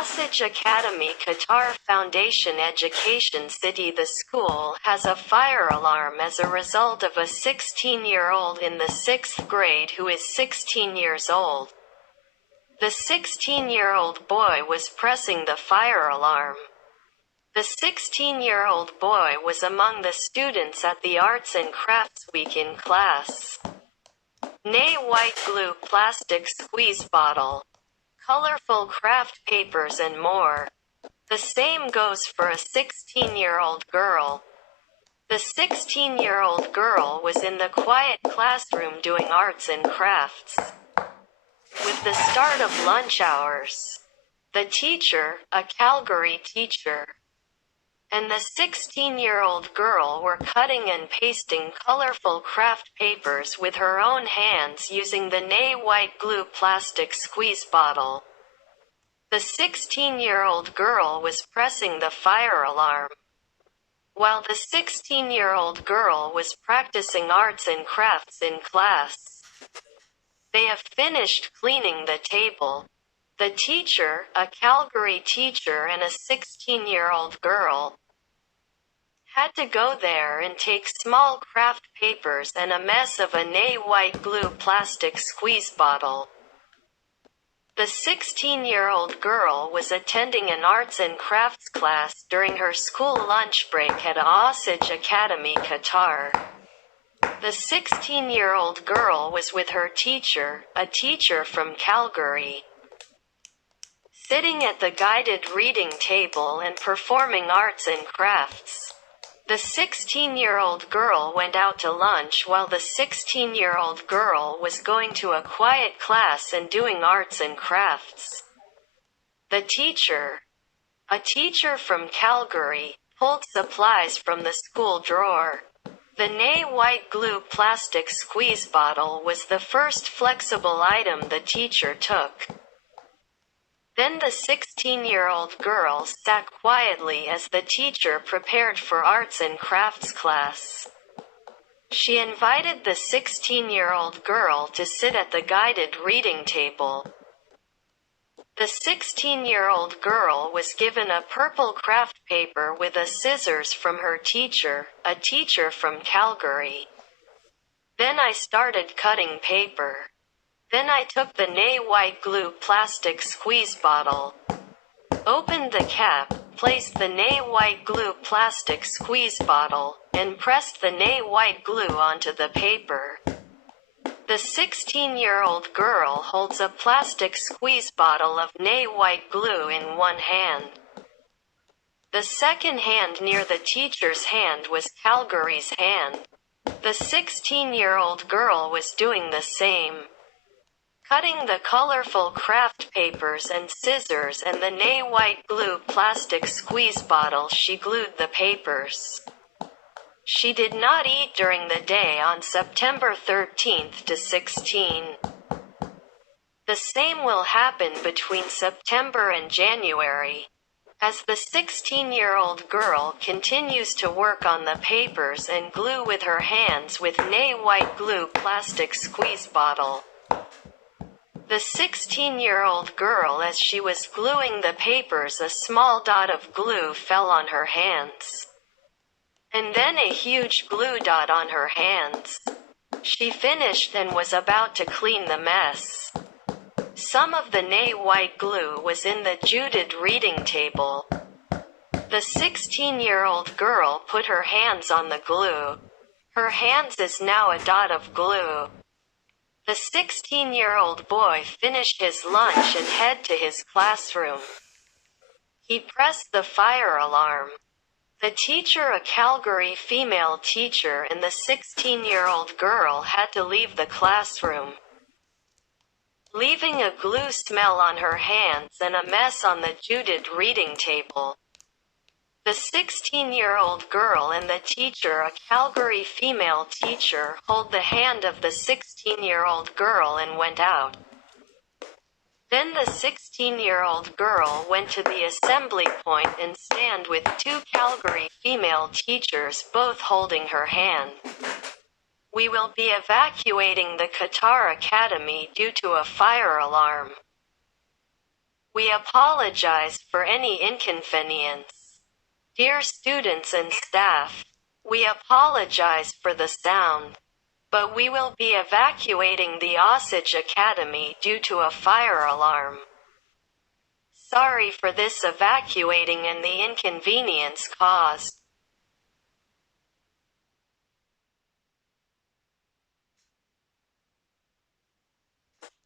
Awsaj Academy Qatar Foundation Education City. The school has a fire alarm as a result of a 16-year-old in the 6th grade who is 16 years old. The 16-year-old boy was pressing the fire alarm. The 16-year-old boy was among the students at the Arts and Crafts Week in class. Nay white glue, plastic squeeze bottle, colorful craft papers and more. The same goes for a 16-year-old girl. The 16-year-old girl was in the quiet classroom doing arts and crafts. With the start of lunch hours, the teacher, a Calgary teacher, and the 16-year-old girl were cutting and pasting colorful craft papers with her own hands using the Nay white glue plastic squeeze bottle. The 16-year-old girl was pressing the fire alarm, while the 16-year-old girl was practicing arts and crafts in class. They have finished cleaning the table. The teacher, a Calgary teacher, and a 16-year-old girl had to go there and take small craft papers and a mess of a Nay white glue plastic squeeze bottle. The 16-year-old girl was attending an arts and crafts class during her school lunch break at Awsaj Academy Qatar. The 16-year-old girl was with her teacher, a teacher from Calgary, sitting at the guided reading table and performing arts and crafts. The 16-year-old girl went out to lunch while the 16-year-old girl was going to a quiet class and doing arts and crafts. The teacher, a teacher from Calgary, pulled supplies from the school drawer. The Nay white glue plastic squeeze bottle was the first flexible item the teacher took. Then the 16-year-old girl sat quietly as the teacher prepared for arts and crafts class. She invited the 16-year-old girl to sit at the guided reading table. The 16-year-old girl was given a purple craft paper with a scissors from her teacher, a teacher from Calgary. Then I started cutting paper. Then I took the Nay white glue plastic squeeze bottle, opened the cap, placed the Nay white glue plastic squeeze bottle, and pressed the Nay white glue onto the paper. The 16-year-old girl holds a plastic squeeze bottle of Nay white glue in one hand. The second hand near the teacher's hand was Calgary's hand. The 16-year-old girl was doing the same, cutting the colorful craft papers and scissors and the Nay white glue plastic squeeze bottle. She glued the papers. She did not eat during the day on September 13th to 16. The same will happen between September and January, as the 16-year-old girl continues to work on the papers and glue with her hands with Nay white glue plastic squeeze bottle. The 16-year-old girl, as she was gluing the papers, a small dot of glue fell on her hands, and then a huge glue dot on her hands. She finished and was about to clean the mess. Some of the Nay white glue was in the jute reading table. The 16-year-old girl put her hands on the glue. Her hands is now a dot of glue. The 16-year-old boy finished his lunch and head to his classroom. He pressed the fire alarm. The teacher, a Calgary female teacher, and the 16-year-old girl had to leave the classroom, leaving a glue smell on her hands and a mess on the jute reading table. The 16-year-old girl and the teacher, a Calgary female teacher, hold the hand of the 16-year-old girl and went out. Then the 16-year-old girl went to the assembly point and stand with two Calgary female teachers both holding her hand. We will be evacuating the Qatar Academy due to a fire alarm. We apologize for any inconvenience. Dear students and staff, we apologize for the sound, but we will be evacuating the Awsaj Academy due to a fire alarm. Sorry for this evacuating and the inconvenience caused.